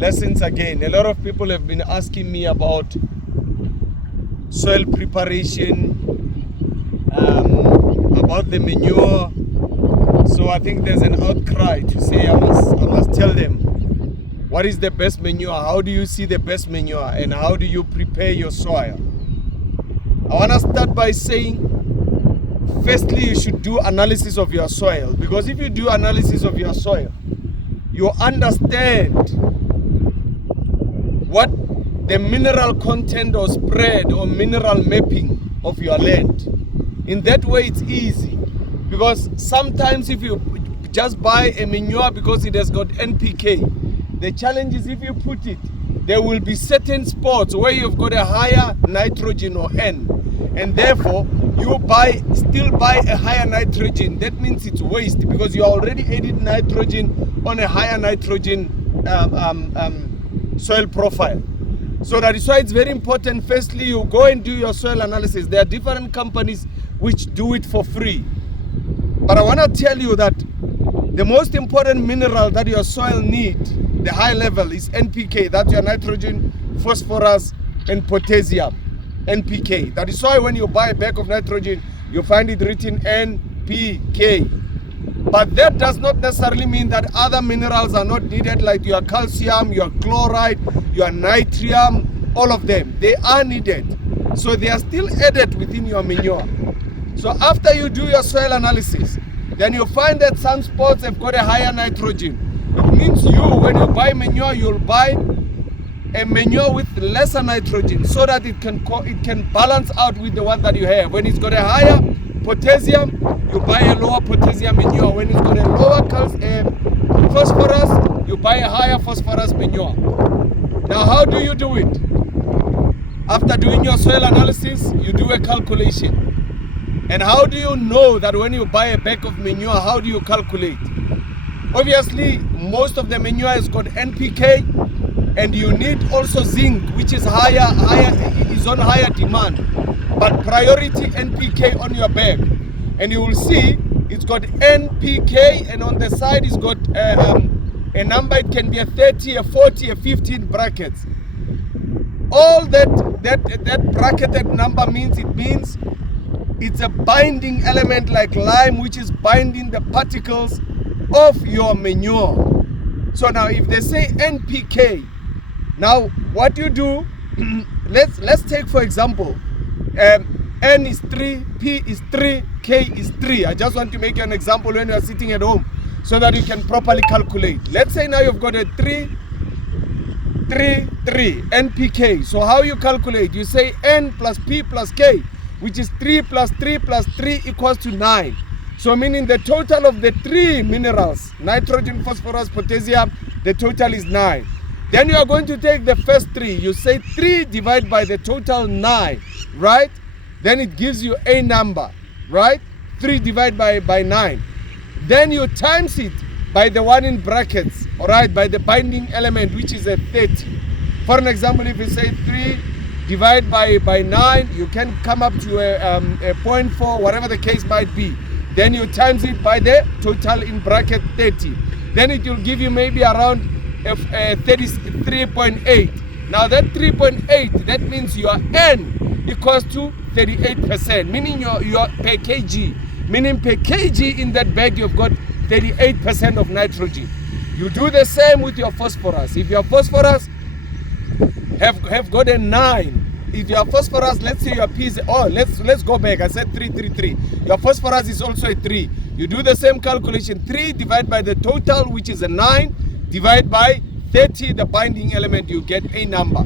lessons again. A lot of people have been asking me about soil preparation, about the manure. So I think there's an outcry to say I must tell them, what is the best manure? How do you see the best manure? And how do you prepare your soil? I want to start by saying, firstly, you should do analysis of your soil. Because if you do analysis of your soil, you understand what the mineral content or spread or mineral mapping of your land. In that way, it's easy. Because sometimes if you just buy a manure because it has got NPK, the challenge is if you put it, there will be certain spots where you've got a higher nitrogen or N. And therefore, you still buy a higher nitrogen. That means it's waste because you already added nitrogen on a higher nitrogen soil profile. So that is why it's very important. Firstly, you go and do your soil analysis. There are different companies which do it for free. But I want to tell you that the most important mineral that your soil needs, the high level, is NPK. That's your nitrogen, phosphorus, and potassium. NPK. That is why when you buy a bag of nitrogen, you find it written NPK. But that does not necessarily mean that other minerals are not needed, like your calcium, your chloride, your nitrium, all of them. They are needed. So they are still added within your manure. So after you do your soil analysis, then you find that some spots have got a higher nitrogen. It means when you buy manure, you'll buy a manure with lesser nitrogen so that it can balance out with the one that you have. When it's got a higher potassium, you buy a lower potassium manure. When it's got a lower phosphorus, you buy a higher phosphorus manure. Now, how do you do it? After doing your soil analysis, you do a calculation. And how do you know that when you buy a bag of manure, how do you calculate? Obviously, most of the manure has got NPK, and you need also zinc, which is on higher demand. But priority NPK on your bag. And you will see it's got NPK, and on the side it's got a number. It can be a 30, a 40, a 15 brackets. All that bracketed number means it's a binding element like lime, which is binding the particles of your manure. So now if they say NPK, now what you do, let's take for example, N is 3, P is 3, K is 3. I just want to make an example when you are sitting at home so that you can properly calculate. Let's say now you've got a 3, NPK. So how you calculate? You say N plus P plus K, which is 3 plus 3 plus 3 equals to 9. So meaning the total of the 3 minerals, nitrogen, phosphorus, potassium, the total is 9. Then you are going to take the first 3. You say 3 divided by the total 9, right? Then it gives you a number, right? 3 divided by 9. Then you times it by the one in brackets, all right, by the binding element, which is a 30. For an example, if you say 3 divided by 9, you can come up to a 0.4, whatever the case might be. Then you times it by the total in bracket 30. Then it will give you maybe around 33.8. Now that 3.8, that means your N equals to 38%, meaning your per kg. Meaning per kg in that bag you've got 38% of nitrogen. You do the same with your phosphorus. If your phosphorus have got a 9, if your phosphorus, let's say your P is, let's go back, I said 3. Your phosphorus is also a 3. You do the same calculation, 3 divided by the total, which is a 9, divide by 30, the binding element, you get a number.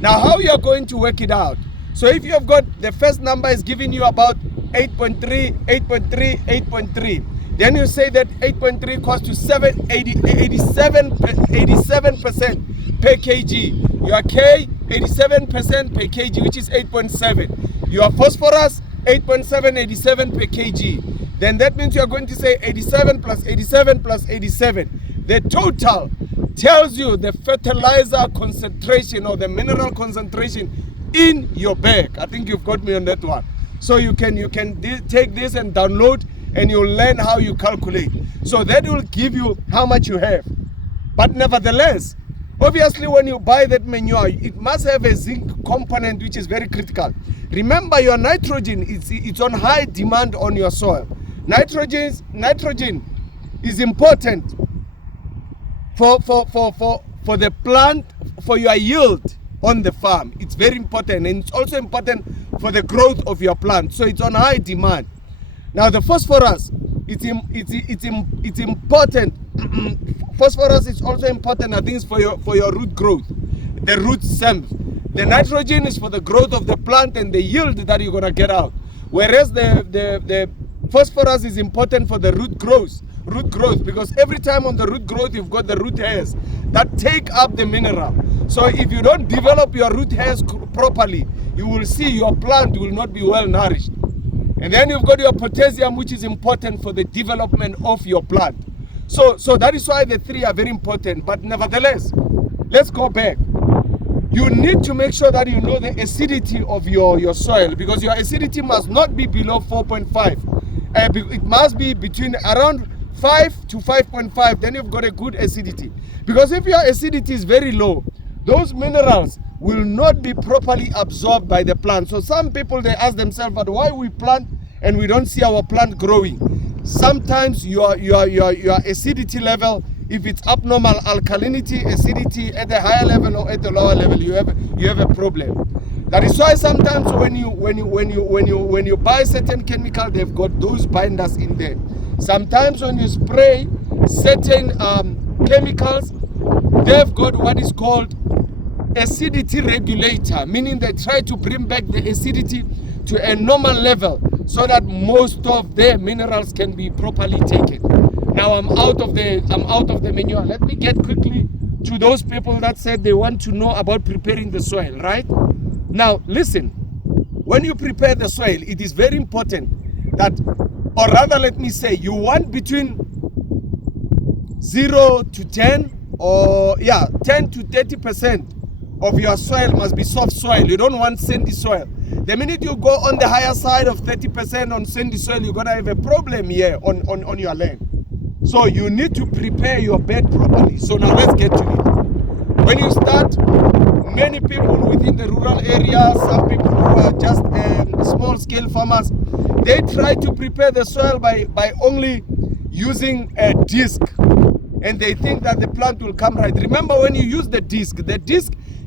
Now how you are going to work it out? So if you have got, the first number is giving you about 8.3, then you say that 8.3 equals to 87% per kg. Your K, 87% per kg, which is 8.7. Your phosphorus, 8.7, 87 per kg. Then that means you are going to say 87 plus 87 plus 87. The total tells you the fertilizer concentration or the mineral concentration in your bag. I think you've got me on that one. So you can take this and download, and you'll learn how you calculate. So that will give you how much you have. But nevertheless, Obviously, when you buy that manure, it must have a zinc component, which is very critical. Remember, your nitrogen it's on high demand on your soil. Nitrogen is important for the plant, for your yield on the farm. It's very important, and it's also important for the growth of your plant. So it's on high demand. Now the phosphorus, it's important. Phosphorus is also important, I think, for your root growth, the root stems. The nitrogen is for the growth of the plant and the yield that you're gonna get out. Whereas the phosphorus is important for the root growth, because every time on the root growth you've got the root hairs that take up the mineral. So if you don't develop your root hairs properly, you will see your plant will not be well nourished. And then you've got your potassium, which is important for the development of your plant. So that is why the three are very important. But nevertheless, let's go back. You need to make sure that you know the acidity of your soil, because your acidity must not be below 4.5. It must be between around 5 to 5.5. Then you've got a good acidity. Because if your acidity is very low, those minerals will not be properly absorbed by the plant. So some people, they ask themselves, but why we plant and we don't see our plant growing? Sometimes your acidity level, if it's abnormal alkalinity, acidity at the higher level or at the lower level, you have a problem. That is why sometimes when you buy certain chemical, they've got those binders in there. Sometimes when you spray certain chemicals, they've got what is called acidity regulator, meaning they try to bring back the acidity to a normal level so that most of the minerals can be properly taken. Now I'm out of the manure. Let me get quickly to those people that said they want to know about preparing the soil, right? Now listen, when you prepare the soil, it is very important that, or rather let me say, you want between 0 to 10, or 10 to 30% of your soil must be soft soil. You don't want sandy soil. The minute you go on the higher side of 30% on sandy soil, you're gonna have a problem here on your land. So you need to prepare your bed properly. So now let's get to it. When you start, many people within the rural areas, some people who are just small scale farmers, they try to prepare the soil by only using a disc, and they think that the plant will come right. Remember, when you use the disc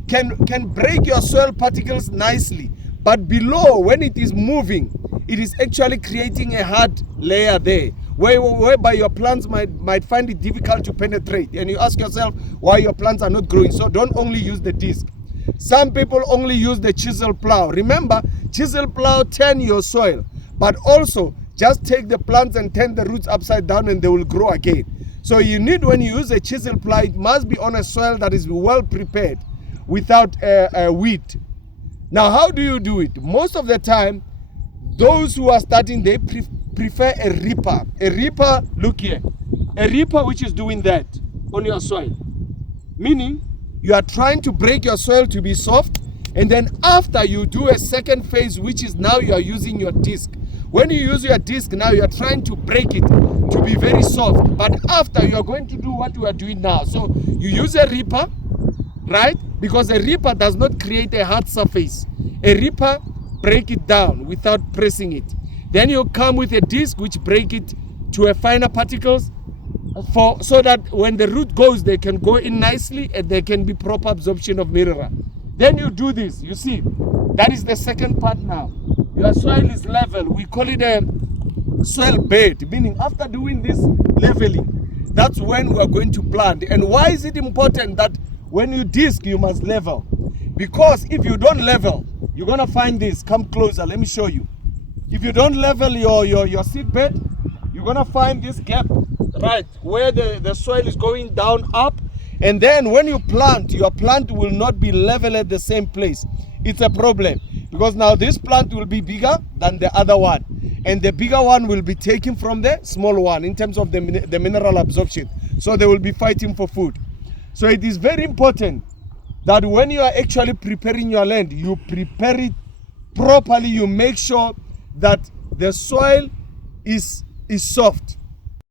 can break your soil particles nicely, but below, when it is moving, it is actually creating a hard layer there, whereby your plants might find it difficult to penetrate. And you ask yourself why your plants are not growing. So don't only use the disc. Some people only use the chisel plow. Remember, chisel plow turn your soil, but also just take the plants and turn the roots upside down and they will grow again. So you need, when you use a chisel plow, it must be on a soil that is well prepared, without a weed. Now, how do you do it? Most of the time, those who are starting, they prefer a ripper. A ripper, look here. A ripper which is doing that on your soil. Meaning, you are trying to break your soil to be soft, and then after you do a second phase, which is now you are using your disc. When you use your disc, now you are trying to break it to be very soft. But after, you are going to do what you are doing now. So you use a ripper, right? Because a ripper does not create a hard surface. A ripper break it down without pressing it. Then you come with a disc which break it to a finer particles, so that when the root goes, they can go in nicely and there can be proper absorption of mineral. Then you do this. You see, that is the second part now. Your soil is level. We call it a soil bed, meaning after doing this leveling, that's when we are going to plant. And why is it important that when you disc, you must level? Because if you don't level, you're gonna find this. Come closer, let me show you. If you don't level your seed bed, you're gonna find this gap, right, where the soil is going down, up, and then when you plant, your plant will not be level at the same place. It's a problem, because now this plant will be bigger than the other one, and the bigger one will be taken from the small one in terms of the mineral absorption. So they will be fighting for food. So it is very important that when you are actually preparing your land, you prepare it properly. You make sure that the soil is soft.